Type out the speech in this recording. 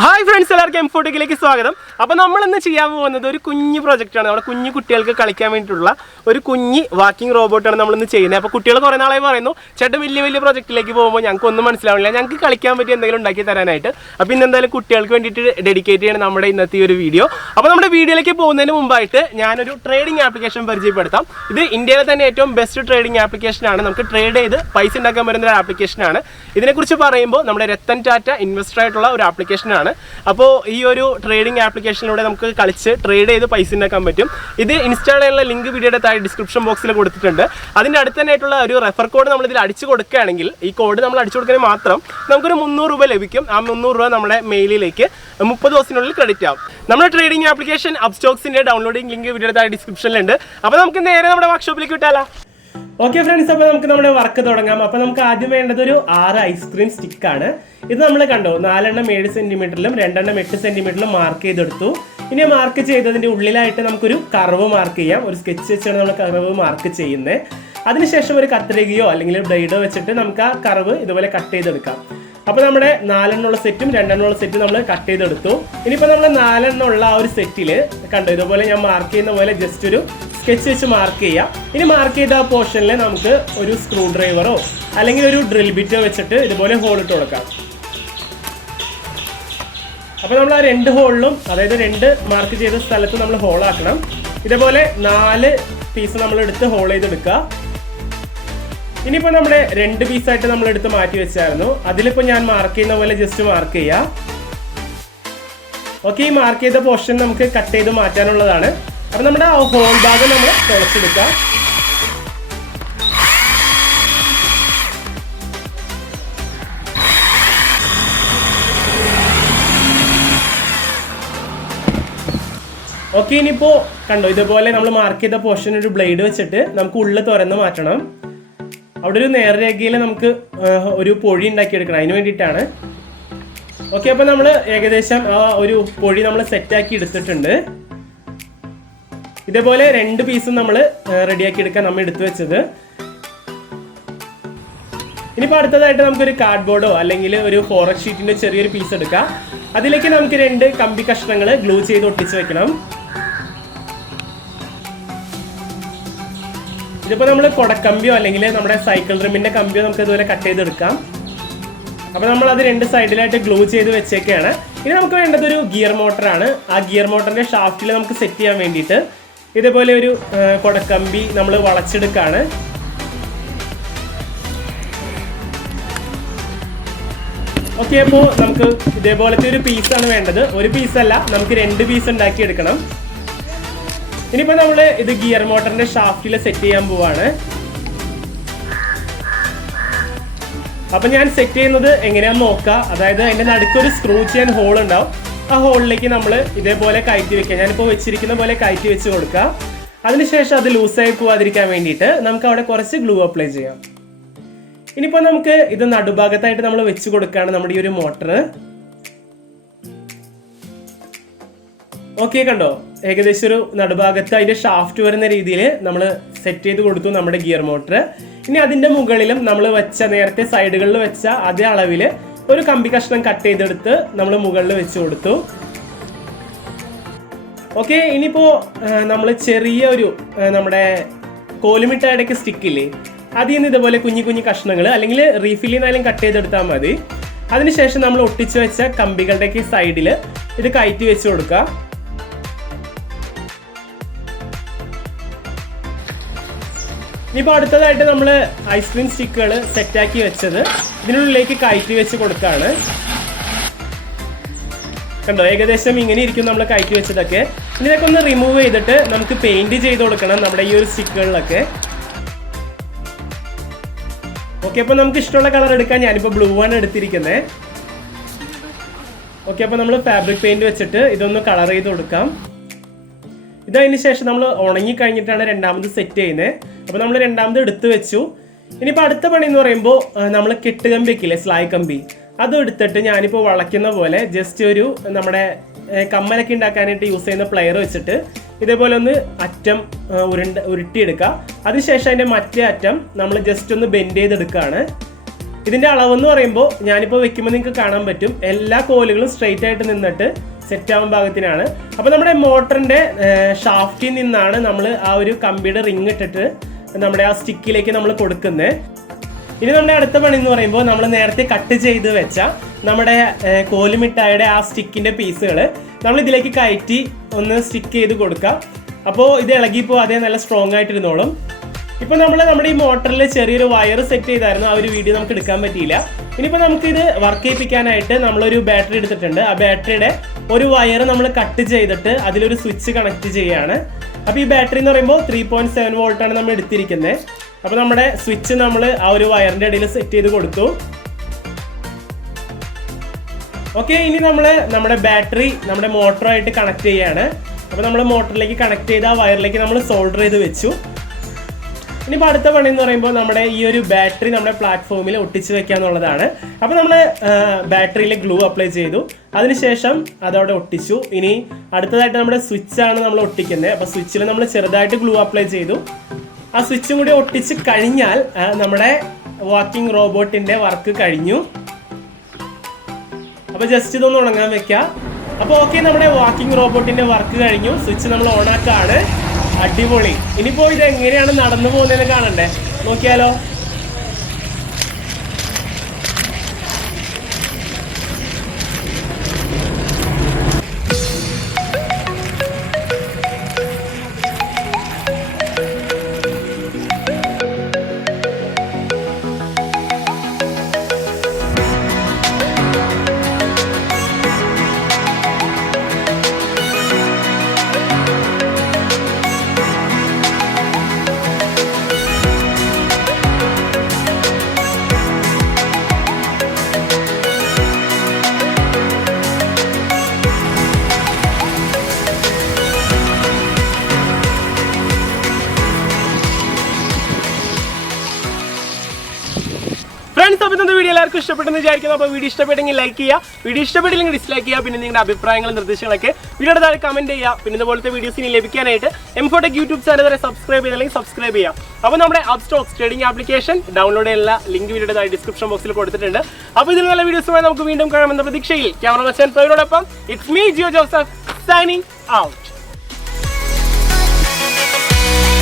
Hi friends, എല്ലാവർക്കും M4Tech സ്വാഗതം. അപ്പോൾ നമ്മൾ ഇന്ന് ചെയ്യാൻ പോകുന്നത് ഒരു കുഞ്ഞു പ്രൊജക്റ്റാണ്. നമ്മുടെ കുഞ്ഞു കുട്ടികൾക്ക് കളിക്കാൻ വേണ്ടിയിട്ടുള്ള ഒരു കുഞ്ഞി വാക്കിംഗ് റോബോട്ടാണ് നമ്മളിന്ന് ചെയ്യുന്നത്. അപ്പോൾ കുട്ടികൾ കുറേ നാളായി പറയുന്നു, ചേട്ടൻ വലിയ പ്രൊജക്റ്റിലേക്ക് പോകുമ്പോൾ ഞങ്ങൾക്ക് ഒന്നും മനസ്സിലാവില്ല, ഞങ്ങൾക്ക് കളിക്കാൻ പറ്റി എന്തെങ്കിലും ഉണ്ടാക്കി തരാനായിട്ട്. അപ്പോൾ ഇന്ന് എന്തായാലും കുട്ടികൾക്ക് വേണ്ടിയിട്ട് ഡെഡിക്കേറ്റ് ചെയ്യണം നമ്മുടെ ഇന്നത്തെ ഒരു വീഡിയോ. അപ്പോൾ നമ്മുടെ വീഡിയോയിലേക്ക് പോകുന്നതിന് മുമ്പായിട്ട് ഞാനൊരു ട്രേഡിംഗ് ആപ്ലിക്കേഷൻ പരിചയപ്പെടുത്താം. ഇത് ഇന്ത്യയിലെ തന്നെ ഏറ്റവും ബെസ്റ്റ് ട്രേഡിംഗ് ആപ്ലിക്കേഷനാണ്. നമുക്ക് ട്രേഡ് ചെയ്ത് പൈസ ഉണ്ടാക്കാൻ പറ്റുന്ന ഒരു ആപ്ലിക്കേഷനാണ്. ഇതിനെക്കുറിച്ച് പറയുമ്പോൾ നമ്മുടെ രത്തൻ ടാറ്റ ഇൻവെസ്റ്റർ ആയിട്ടുള്ള ഒരു ആപ്ലിക്കേഷനാണ്. അപ്പോൾ ഈ ഒരു ട്രേഡിംഗ് ആപ്ലിക്കേഷനിലൂടെ നമുക്ക് കളിച്ച് ട്രേഡ് ചെയ്ത് പൈസ ഉണ്ടാക്കാൻ പറ്റും. ഇത് ഇൻസ്റ്റാൾ ചെയ്യാനുള്ള ലിങ്ക് വീഡിയോയുടെ താഴെ ഡിസ്ക്രിപ്ഷൻ ബോക്സിൽ കൊടുത്തിട്ടുണ്ട്. അതിൻ്റെ അടുത്ത് തന്നെയായിട്ടുള്ള ഒരു റെഫർ കോഡ് നമ്മൾ ഇതിൽ അടിച്ചു കൊടുക്കുകയാണെങ്കിൽ, ഈ കോഡ് നമ്മൾ അടിച്ചു കൊടുക്കാൻ മാത്രം നമുക്കൊരു 300 രൂപ ലഭിക്കും. ആ 300 രൂപ നമ്മുടെ മെയിലിലേക്ക് 30 ദിവസത്തിനുള്ളിൽ ക്രെഡിറ്റ് ആവും. നമ്മുടെ ട്രേഡിംഗ് ആപ്ലിക്കേഷൻ അപ്സ്റ്റോക്സിൻ്റെ ഡൗൺലോഡിംഗ് ലിങ്ക് വീഡിയോയുടെ താഴെ ഡിസ്ക്രിപ്ഷനിലുണ്ട്. അപ്പോൾ നമുക്ക് നേരെ നമ്മുടെ വർക്ക്ഷോപ്പിലേക്ക് വിട്ടാലോ. ഓക്കെ ഫ്രണ്ട്സ്, അപ്പോൾ നമുക്ക് നമ്മുടെ വർക്ക് തുടങ്ങാം. അപ്പോൾ നമുക്ക് ആദ്യം വേണ്ടത് ഒരു 6 ഐസ്ക്രീം സ്റ്റിക്കാണ്. ഇത് നമ്മൾ കണ്ടോ, 4 എണ്ണം 7 സെൻറ്റിമീറ്ററിലും 2 എണ്ണം 8 സെൻറ്റിമീറ്ററിലും മാർക്ക് ചെയ്തെടുത്തു. ഇനി മാർക്ക് ചെയ്തതിൻ്റെ ഉള്ളിലായിട്ട് നമുക്കൊരു കർവ് മാർക്ക് ചെയ്യാം. ഒരു സ്കെച്ച് വെച്ചാണ് നമ്മൾ കർവ് മാർക്ക് ചെയ്യുന്നത്. അതിനുശേഷം ഒരു കത്രികയോ അല്ലെങ്കിൽ ബ്ലേഡോ വെച്ചിട്ട് നമുക്ക് ആ കർവ് ഇതുപോലെ കട്ട് ചെയ്തെടുക്കാം. അപ്പോൾ നമ്മുടെ 4 എണ്ണമുള്ള സെറ്റും 2 എണ്ണമുള്ള സെറ്റും നമ്മൾ കട്ട് ചെയ്തെടുത്തു. ഇനിയിപ്പോൾ നമ്മൾ 4 എണ്ണമുള്ള ആ ഒരു സെറ്റിൽ കണ്ടോ, ഇതുപോലെ ഞാൻ മാർക്ക് ചെയ്യുന്ന പോലെ ജസ്റ്റ് ഒരു സ്കെച്ച് വെച്ച് മാർക്ക് ചെയ്യാം. ഇനി മാർക്ക് ചെയ്ത ആ പോർഷനിൽ നമുക്ക് ഒരു സ്ക്രൂ ഡ്രൈവറോ അല്ലെങ്കിൽ ഒരു ഡ്രിൽ ബിറ്റോ വെച്ചിട്ട് ഇതുപോലെ ഹോൾ ഇട്ട് കൊടുക്കാം. അപ്പോൾ നമ്മൾ ആ 2 ഹോളിലും, അതായത് 2 മാർക്ക് ചെയ്ത സ്ഥലത്ത് നമ്മൾ ഹോളാക്കണം. ഇതേപോലെ 4 പീസ് നമ്മൾ എടുത്ത് ഹോൾ ചെയ്തെടുക്കുക. ഇനിയിപ്പോൾ നമ്മുടെ 2 പീസായിട്ട് നമ്മൾ എടുത്ത് മാറ്റി വെച്ചായിരുന്നു. അതിലിപ്പോൾ ഞാൻ മാർക്ക് ചെയ്യുന്ന പോലെ ജസ്റ്റ് മാർക്ക് ചെയ്യാം. ഓക്കെ, ഈ മാർക്ക് ചെയ്ത പോർഷൻ നമുക്ക് കട്ട് ചെയ്ത് മാറ്റാനുള്ളതാണ്. അപ്പോൾ നമ്മുടെ ആ ഹോൾ ഭാഗം നമ്മൾ തുളച്ചെടുക്കാം. ഓക്കെ, ഇനിയിപ്പോൾ കണ്ടോ, ഇതുപോലെ നമ്മൾ മാർക്ക് ചെയ്ത പോർഷൻ ഒരു ബ്ലേഡ് വെച്ചിട്ട് നമുക്ക് ഉള്ളിൽ തുറന്ന് മാറ്റണം. അവിടെ ഒരു നേർരേഖയിൽ നമുക്ക് ഒരു പൊഴി ഉണ്ടാക്കിയെടുക്കണം, അതിന് വേണ്ടിയിട്ടാണ്. ഓക്കെ, അപ്പോൾ നമ്മൾ ഏകദേശം ആ ഒരു പൊഴി നമ്മൾ സെറ്റാക്കി എടുത്തിട്ടുണ്ട്. ഇതേപോലെ 2 പീസും നമ്മൾ റെഡിയാക്കി എടുക്കാൻ നമ്മൾ എടുത്തു വെച്ചത്. ഇനിയിപ്പോൾ അടുത്തതായിട്ട് നമുക്കൊരു കാർഡ്ബോർഡോ അല്ലെങ്കിൽ ഒരു ഫോറക് ഷീറ്റിൻ്റെ ചെറിയൊരു പീസ് എടുക്കാം. അതിലേക്ക് നമുക്ക് 2 കമ്പി കഷ്ണങ്ങൾ ഗ്ലൂ ചെയ്ത് ഒട്ടിച്ച് വെക്കണം. ഇതിപ്പോൾ നമ്മൾ കൊടക്കമ്പിയോ അല്ലെങ്കിൽ നമ്മുടെ സൈക്കിൾ റിമിൻ്റെ കമ്പിയോ നമുക്ക് ഇതുപോലെ കട്ട് ചെയ്തെടുക്കാം. അപ്പോൾ നമ്മൾ അത് 2 സൈഡിലായിട്ട് ഗ്ലൂ ചെയ്ത് വെച്ചേക്കാണ്. ഇനി നമുക്ക് വേണ്ടത് ഒരു ഗിയർ മോട്ടറാണ്. ആ ഗിയർ മോട്ടറിൻ്റെ ഷാഫ്റ്റിൽ നമുക്ക് സെറ്റ് ചെയ്യാൻ വേണ്ടിയിട്ട് ഇതേപോലെ ഒരു കൊടക്കമ്പി നമ്മൾ വളച്ചെടുക്കുകയാണ്. ഓക്കെ, അപ്പോൾ നമുക്ക് ഇതേപോലത്തെ ഒരു പീസാണ് വേണ്ടത്. ഒരു പീസല്ല, നമുക്ക് 2 പീസ് ഉണ്ടാക്കി എടുക്കണം. ഇനിയിപ്പോൾ നമ്മൾ ഇത് ഗിയർ മോട്ടറിൻ്റെ ഷാഫ്റ്റിൽ സെറ്റ് ചെയ്യാൻ പോവാണ്. അപ്പം ഞാൻ സെറ്റ് ചെയ്യുന്നത് എങ്ങനെയാണെന്ന് നോക്കാം. അതായത് അതിൻ്റെ നടുക്കൊരു സ്ക്രൂ ചെയ്യാൻ ഹോൾ ഉണ്ടാവും. ആ ഹോളിലേക്ക് നമ്മൾ ഇതേപോലെ കയറ്റി വെക്കുക. ഞാനിപ്പോൾ വെച്ചിരിക്കുന്ന പോലെ കയറ്റി വെച്ച് കൊടുക്കുക. അതിനുശേഷം അത് ലൂസായി പോവാതിരിക്കാൻ വേണ്ടിയിട്ട് നമുക്ക് അവിടെ കുറച്ച് ഗ്ലൂ അപ്ലൈ ചെയ്യാം. ഇനിയിപ്പോൾ നമുക്ക് ഇത് നടുഭാഗത്തായിട്ട് നമ്മൾ വെച്ച് കൊടുക്കുകയാണ് നമ്മുടെ ഈ ഒരു മോട്ടർ. ഓക്കെ, കണ്ടോ, ഏകദേശം ഒരു നടുഭാഗത്ത് അതിൻ്റെ ഷാഫ്റ്റ് വരുന്ന രീതിയിൽ നമ്മൾ സെറ്റ് ചെയ്ത് കൊടുത്തു നമ്മുടെ ഗിയർ മോട്ടർ. ഇനി അതിൻ്റെ മുകളിലും നമ്മൾ വെച്ച നേരത്തെ സൈഡുകളിൽ വെച്ച അതേ അളവിൽ ഒരു കമ്പി കഷ്ണം കട്ട് ചെയ്തെടുത്ത് നമ്മൾ മുകളിൽ വെച്ച് കൊടുത്തു. ഓക്കെ, ഇനിയിപ്പോൾ നമ്മൾ ചെറിയ ഒരു നമ്മുടെ കോലുമിട്ടായിടയ്ക്ക് സ്റ്റിക്കില്ലേ, അതിൽ നിന്ന് ഇതുപോലെ കുഞ്ഞു കഷ്ണങ്ങൾ അല്ലെങ്കിൽ റീഫില്ലിൽ നിന്നാലും കട്ട് ചെയ്തെടുത്താൽ മതി. അതിനുശേഷം നമ്മൾ ഒട്ടിച്ച് വെച്ച കമ്പികളുടെയൊക്കെ സൈഡിൽ ഇത് കയറ്റി വെച്ച് കൊടുക്കുക. ഇനിയിപ്പോൾ അടുത്തതായിട്ട് നമ്മൾ ഐസ്ക്രീം സ്റ്റിക്കുകൾ സെറ്റാക്കി വെച്ചത് ഇതിനുള്ളിലേക്ക് കയറ്റി വെച്ച് കൊടുക്കുകയാണ്. കണ്ടോ, ഏകദേശം ഇങ്ങനെ ഇരിക്കും നമ്മൾ കയറ്റി വെച്ചതൊക്കെ. ഇതിനൊക്കെ ഒന്ന് റിമൂവ് ചെയ്തിട്ട് നമുക്ക് പെയിന്റ് ചെയ്ത് കൊടുക്കണം നമ്മുടെ ഈ ഒരു സ്റ്റിക്കുകളിലൊക്കെ. ഓക്കെ, അപ്പോൾ നമുക്ക് ഇഷ്ടമുള്ള കളർ എടുക്കാൻ. ഞാനിപ്പോൾ ബ്ലൂ ആണ് എടുത്തിരിക്കുന്നത്. ഓക്കെ, അപ്പോൾ നമ്മൾ ഫാബ്രിക് പെയിന്റ് വെച്ചിട്ട് ഇതൊന്ന് കളർ ചെയ്ത് കൊടുക്കാം. ഇതതിന് ശേഷം നമ്മൾ ഉണങ്ങി കഴിഞ്ഞിട്ടാണ് രണ്ടാമത് സെറ്റ് ചെയ്യുന്നത്. അപ്പോൾ നമ്മൾ രണ്ടാമത് എടുത്ത് വെച്ചു. ഇനിയിപ്പോൾ അടുത്ത പണി എന്ന് പറയുമ്പോൾ നമ്മൾ കെട്ടുകമ്പി വെക്കില്ലേ, സ്ലായ് കമ്പി, അതും എടുത്തിട്ട് ഞാനിപ്പോൾ വളയ്ക്കുന്ന പോലെ ജസ്റ്റ് ഒരു നമ്മുടെ കമ്മലൊക്കെ ഉണ്ടാക്കാനായിട്ട് യൂസ് ചെയ്യുന്ന പ്ലെയർ വെച്ചിട്ട് ഇതേപോലെ ഒന്ന് അറ്റം ഉരുട്ടിയെടുക്കുക. അതിനുശേഷം അതിൻ്റെ മറ്റേ അറ്റം നമ്മൾ ജസ്റ്റ് ഒന്ന് ബെൻഡ് ചെയ്തെടുക്കുകയാണ്. ഇതിൻ്റെ അളവെന്ന് പറയുമ്പോൾ ഞാനിപ്പോൾ വെക്കുമ്പോൾ നിങ്ങൾക്ക് കാണാൻ പറ്റും എല്ലാ കോലുകളും സ്ട്രെയിറ്റ് ആയിട്ട് നിന്നിട്ട് സെറ്റ് ആവാൻ പാകത്തിനാണ്. അപ്പോൾ നമ്മുടെ മോട്ടറിൻ്റെ ഷാഫ്റ്റിൽ നിന്നാണ് നമ്മൾ ആ ഒരു കമ്പിയുടെ റിങ് ഇട്ടിട്ട് നമ്മുടെ ആ സ്റ്റിക്കിലേക്ക് നമ്മൾ കൊടുക്കുന്നത്. ഇനി നമ്മുടെ അടുത്ത പണി എന്ന് പറയുമ്പോൾ നമ്മൾ നേരത്തെ കട്ട് ചെയ്ത് വെച്ച നമ്മുടെ കോലുമിഠായിയുടെ ആ സ്റ്റിക്കിൻ്റെ പീസുകൾ നമ്മൾ ഇതിലേക്ക് കയറ്റി ഒന്ന് സ്റ്റിക്ക് ചെയ്ത് കൊടുക്കാം. അപ്പോൾ ഇത് ഇളകിപ്പോൾ അതേ നല്ല സ്ട്രോങ് ആയിട്ടിരുന്നോളും. ഇപ്പോൾ നമ്മുടെ ഈ മോട്ടറിൽ ചെറിയൊരു വയർ സെറ്റ് ചെയ്തായിരുന്നു, ആ ഒരു വീഡിയോ നമുക്ക് എടുക്കാൻ പറ്റിയില്ല. ഇനിയിപ്പോൾ നമുക്കിത് വർക്ക് ചെയ്യിപ്പിക്കാനായിട്ട് നമ്മളൊരു ബാറ്ററി എടുത്തിട്ടുണ്ട്. ആ ബാറ്ററിയുടെ ഒരു വയർ നമ്മൾ കട്ട് ചെയ്തിട്ട് അതിലൊരു സ്വിച്ച് കണക്ട് ചെയ്യുകയാണ്. അപ്പോൾ ഈ ബാറ്ററി എന്ന് പറയുമ്പോൾ 3.7 വോൾട്ടാണ് നമ്മൾ എടുത്തിരിക്കുന്നത്. അപ്പോൾ നമ്മുടെ സ്വിച്ച് നമ്മൾ ആ ഒരു വയറിൻ്റെ ഇടയിൽ സെറ്റ് ചെയ്ത് കൊടുത്തു. ഓക്കെ, ഇനി നമ്മൾ നമ്മുടെ ബാറ്ററി നമ്മുടെ മോട്ടറുമായിട്ട് കണക്ട് ചെയ്യുകയാണ്. അപ്പോൾ നമ്മൾ മോട്ടറിലേക്ക് കണക്ട് ചെയ്ത് ആ വയറിലേക്ക് നമ്മൾ സോൾഡർ ചെയ്ത് വെച്ചു. ഇനിയിപ്പോൾ അടുത്ത പണി എന്ന് പറയുമ്പോൾ നമ്മുടെ ഈ ഒരു ബാറ്ററി നമ്മുടെ പ്ലാറ്റ്ഫോമിൽ ഒട്ടിച്ച് വെക്കുക എന്നുള്ളതാണ്. അപ്പോൾ നമ്മൾ ബാറ്ററിയിൽ ഗ്ലൂ അപ്ലൈ ചെയ്തു, അതിനുശേഷം അതവിടെ ഒട്ടിച്ചു. ഇനി അടുത്തതായിട്ട് നമ്മുടെ സ്വിച്ചാണ് നമ്മൾ ഒട്ടിക്കുന്നത്. അപ്പോൾ സ്വിച്ചിൽ നമ്മൾ ചെറുതായിട്ട് ഗ്ലൂ അപ്ലൈ ചെയ്തു. ആ സ്വിച്ചും കൂടി ഒട്ടിച്ച് കഴിഞ്ഞാൽ നമ്മുടെ വാക്കിംഗ് റോബോട്ടിൻ്റെ വർക്ക് കഴിഞ്ഞു. അപ്പോൾ ജസ്റ്റ് ഇതൊന്ന് ഉണങ്ങാൻ വെക്കുക. അപ്പോൾ ഓക്കെ, നമ്മുടെ വാക്കിംഗ് റോബോട്ടിൻ്റെ വർക്ക് കഴിഞ്ഞു. സ്വിച്ച് നമ്മൾ ഓണാക്കാണ്. അടിപൊളി. ഇനിയിപ്പോൾ ഇത് എങ്ങനെയാണ് നടന്നു പോകുന്നതെന്ന് കാണണ്ടേ, നോക്കിയാലോ. ഫ്രണ്ട്സ്, അപ്പോൾ ഇന്നത്തെ വീഡിയോ എല്ലാവർക്കും ഇഷ്ടപ്പെട്ടെന്ന് വിചാരിക്കുന്നു. അപ്പോൾ വീഡിയോ ഇഷ്ടപ്പെട്ടെങ്കിൽ ലൈക്ക് ചെയ്യുക, വീഡിയോ ഇഷ്ടപ്പെട്ടില്ലെങ്കിൽ ഡിസ്ലൈക്ക് ചെയ്യുക. പിന്നെ നിങ്ങളുടെ അഭിപ്രായങ്ങളും നിർദ്ദേശങ്ങളൊക്കെ വീഡിയോയുടെ താഴെ കമൻറ്റ് ചെയ്യുക. പിന്നെ ഇതുപോലത്തെ വീഡിയോസ് ഇനി ലഭിക്കാനായിട്ട് എംഫോടെക് യൂട്യൂബ് ചാനൽ വരെ സബ്സ്ക്രൈബ് ചെയ്തില്ലെങ്കിൽ സബ്സ്ക്രൈബ് ചെയ്യുക. അപ്പോൾ നമ്മുടെ അപ്സ്റ്റോക്സ് ട്രേഡിംഗ് ആപ്ലിക്കേഷൻ ഡൗൺലോഡ് ചെയ്യാനുള്ള ലിങ്ക് വീഡിയോയുടെ താഴെ ഡിസ്ക്രിപ്ഷൻ ബോക്സിൽ കൊടുത്തിട്ടുണ്ട്. അപ്പോൾ ഇതിൽ നല്ല വീഡിയോസുമായി നമുക്ക് വീണ്ടും കാണാമെന്ന പ്രതീക്ഷയിൽ ക്യാമറമാൻ പ്രവീണോടൊപ്പം it's me Jiyo Joseph signing out.